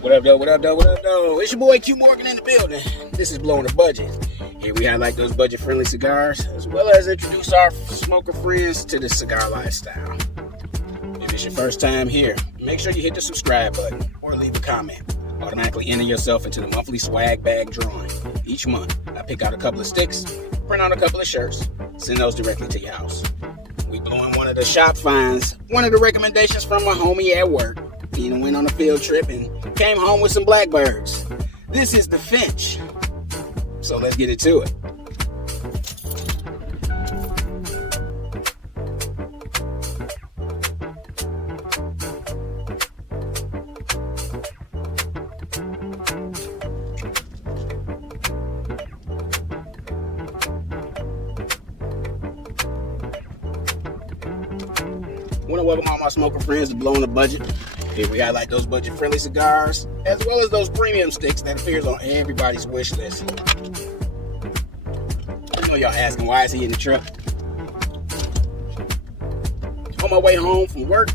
What up, though? What up, though? What up, though? It's your boy Q Morgan in the building. This is Blowing the Budget. Here we highlight those budget-friendly cigars, as well as introduce our smoker friends to the cigar lifestyle. If it's your first time here, make sure you hit the subscribe button or leave a comment. Automatically enter yourself into the monthly swag bag drawing. Each month, I pick out a couple of sticks, print out a couple of shirts, send those directly to your house. We blowing one of the shop finds, one of the recommendations from my homie at work. He went on a field trip and came home with some Blackbirds. This is the Finch. So let's get into it. I want to welcome all my smoker friends to Blowing the Budget. Here we highlight those budget-friendly cigars, as well as those premium sticks that appears on everybody's wish list. I know y'all asking, why is he in the truck? On my way home from work,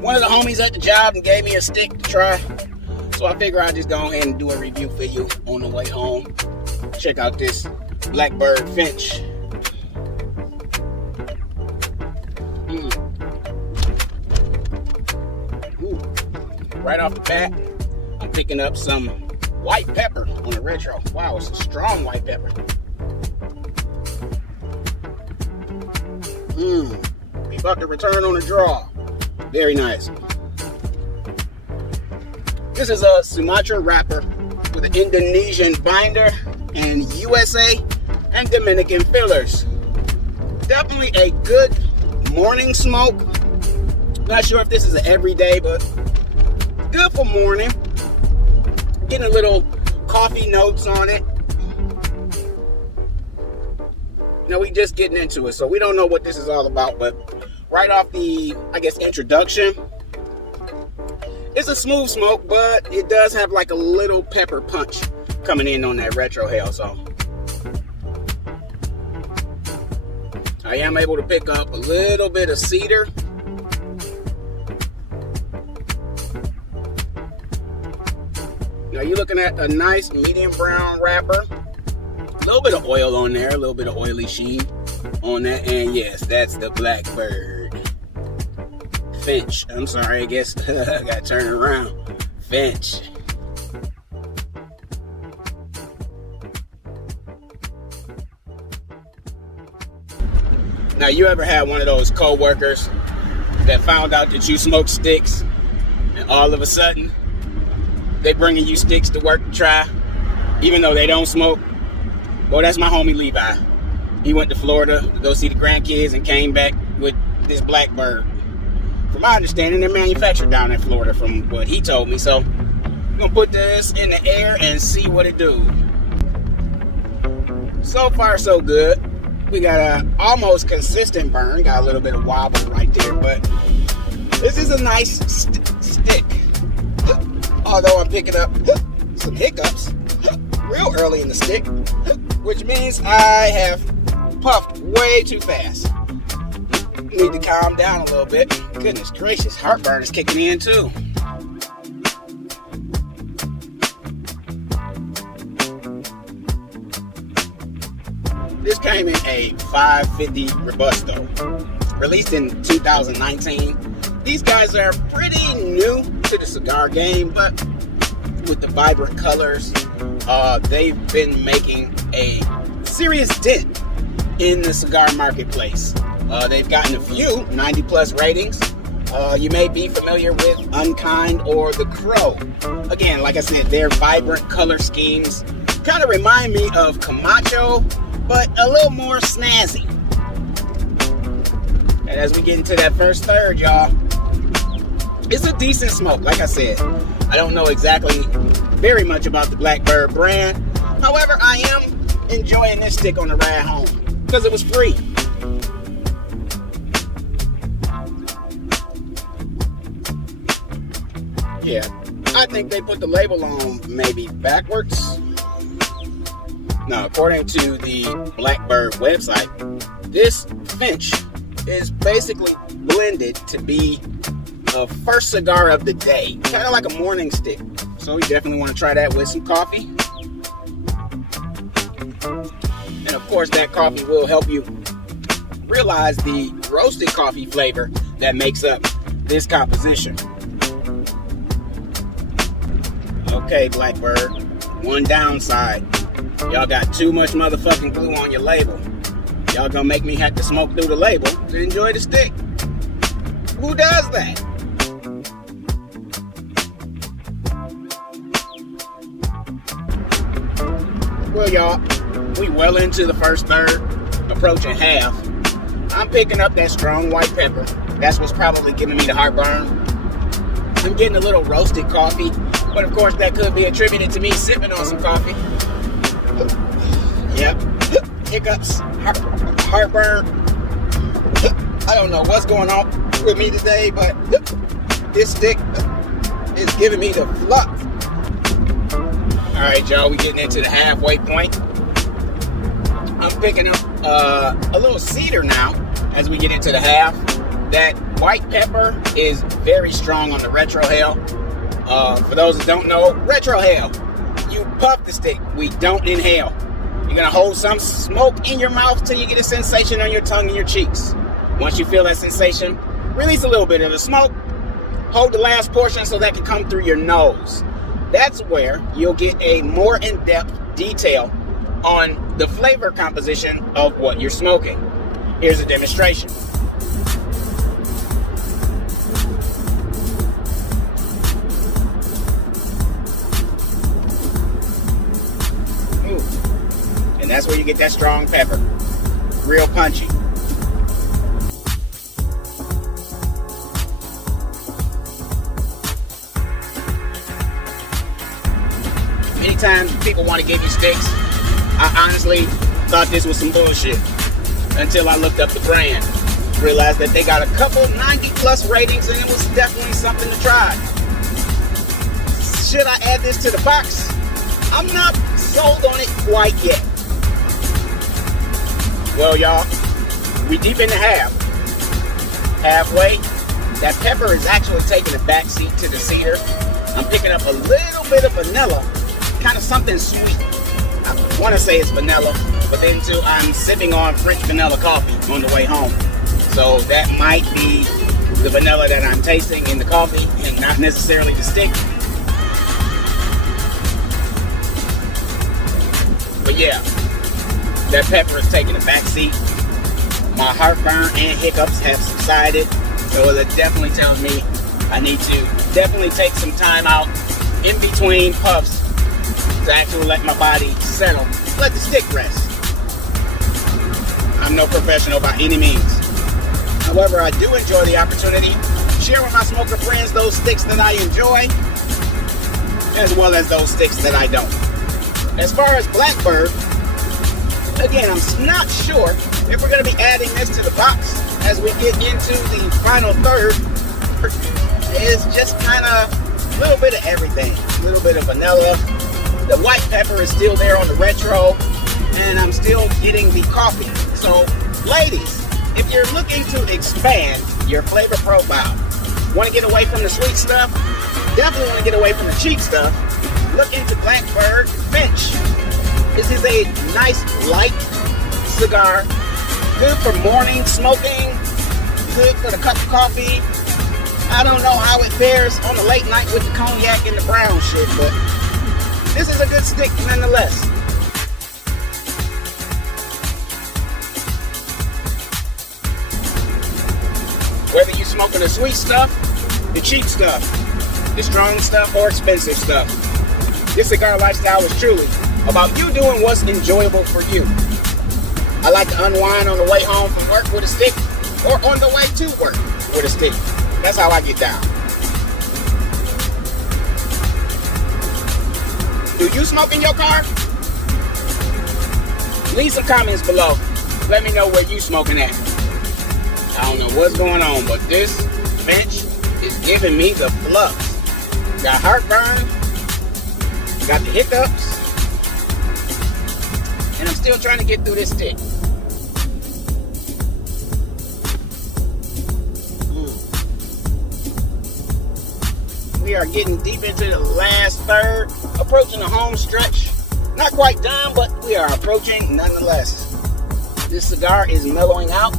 one of the homies at the job gave me a stick to try. So I figure I'll just go ahead and do a review for you on the way home. Check out this Blackbird Finch. Right off the bat, I'm picking up some white pepper on the retro. Wow, it's a strong white pepper. We about to return on the draw. Very nice. This is a Sumatra wrapper with an Indonesian binder and USA and Dominican fillers. Definitely a good morning smoke. Not sure if this is an everyday, but good for morning. Getting a little coffee notes on it. Now we just getting into it, so we don't know what this is all about, but right off the, I guess, introduction, it's a smooth smoke, but it does have like a little pepper punch coming in on that retro hell, so I am able to pick up a little bit of cedar. Now you're looking at a nice medium brown wrapper. A little bit of oil on there, a little bit of oily sheen on that. And yes, that's the Blackbird Finch. I'm sorry, I guess I got to turn it around. Finch. Now you ever had one of those co-workers that found out that you smoke sticks and all of a sudden they bringing you sticks to work to try, even though they don't smoke? Well, that's my homie Levi. He went to Florida to go see the grandkids and came back with this Blackbird. From my understanding, they're manufactured down in Florida from what he told me. So I'm gonna put this in the air and see what it do. So far, so good. We got a almost consistent burn. Got a little bit of wobble right there, but this is a nice stick. Although I'm picking up some hiccups real early in the stick, which means I have puffed way too fast. Need to calm down a little bit. Goodness gracious, heartburn is kicking in too. This came in a 550 Robusto, released in 2019. These guys are pretty new to the cigar game, but with the vibrant colors, they've been making a serious dent in the cigar marketplace. They've gotten a few 90 plus ratings. You may be familiar with Unkind or the Crow. Again, like I said, their vibrant color schemes kind of remind me of Camacho, but a little more snazzy. And as we get into that first third, y'all, it's a decent smoke. Like I said, I don't know exactly very much about the Blackbird brand. However, I am enjoying this stick on the ride home because it was free. Yeah, I think they put the label on maybe backwards. Now, according to the Blackbird website, this Finch is basically blended to be a first cigar of the day, kind of like a morning stick. So you definitely want to try that with some coffee. And of course, that coffee will help you realize the roasted coffee flavor that makes up this composition. Okay, Blackbird, one downside. Y'all got too much motherfucking glue on your label. Y'all gonna make me have to smoke through the label to enjoy the stick. Who does that? Well, y'all, we well into the first third, approaching half. I'm picking up that strong white pepper. That's what's probably giving me the heartburn. I'm getting a little roasted coffee, but of course that could be attributed to me sipping on some coffee. Yep. Hiccups, heartburn. I don't know what's going on with me today, but this stick is giving me the fluff. All right, y'all, we getting into the halfway point. I'm picking up a little cedar now as we get into the half. That white pepper is very strong on the retrohale. For those that don't know, retrohale, you puff the stick, we don't inhale. You're gonna hold some smoke in your mouth till you get a sensation on your tongue and your cheeks. Once you feel that sensation, release a little bit of the smoke. Hold the last portion so that can come through your nose. That's where you'll get a more in-depth detail on the flavor composition of what you're smoking. Here's a demonstration. Ooh. And that's where you get that strong pepper. Real punchy. Many times people want to give you sticks. I honestly thought this was some bullshit until I looked up the brand. Realized that they got a couple 90+ ratings and it was definitely something to try. Should I add this to the box? I'm not sold on it quite yet. Well, y'all, we deep in the half. Halfway, that pepper is actually taking a back seat to the cedar. I'm picking up a little bit of vanilla, kind of something sweet. I want to say it's vanilla, but then too, I'm sipping on French vanilla coffee on the way home. So that might be the vanilla that I'm tasting in the coffee and not necessarily the stick. But yeah, that pepper is taking a back seat. My heartburn and hiccups have subsided, so it definitely tells me I need to definitely take some time out in between puffs to actually let my body settle, let the stick rest. I'm no professional by any means. However, I do enjoy the opportunity to share with my smoker friends those sticks that I enjoy, as well as those sticks that I don't. As far as Blackbird, again, I'm not sure if we're going to be adding this to the box as we get into the final third. It's just kind of a little bit of everything. A little bit of vanilla. The white pepper is still there on the retro, and I'm still getting the coffee. So, ladies, if you're looking to expand your flavor profile, want to get away from the sweet stuff, definitely want to get away from the cheap stuff, look into Blackbird Finch. This is a nice light cigar, good for morning smoking, good for the cup of coffee. I don't know how it fares on the late night with the cognac and the brown shit, but this is a good stick nonetheless. Whether you're smoking the sweet stuff, the cheap stuff, the strong stuff, or expensive stuff, this cigar lifestyle is truly about you doing what's enjoyable for you. I like to unwind on the way home from work with a stick, or on the way to work with a stick. That's how I get down. Do you smoke in your car? Leave some comments below. Let me know where you smoking at. I don't know what's going on, but this Finch is giving me the flux. Got heartburn, got the hiccups, and I'm still trying to get through this stick. We are getting deep into the last third, approaching the home stretch. Not quite done, but we are approaching nonetheless. This cigar is mellowing out.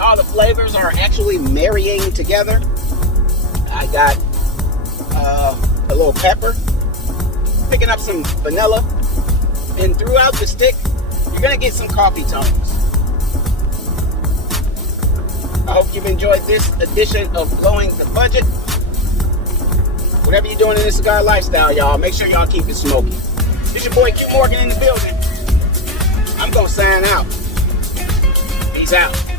All the flavors are actually marrying together. I got a little pepper, picking up some vanilla, and throughout the stick, you're gonna get some coffee tones. I hope you've enjoyed this edition of Blowing the Budget. Whatever you're doing in this cigar lifestyle, y'all, make sure y'all keep it smoky. This your boy Q Morgan in the building. I'm gonna sign out. Peace out.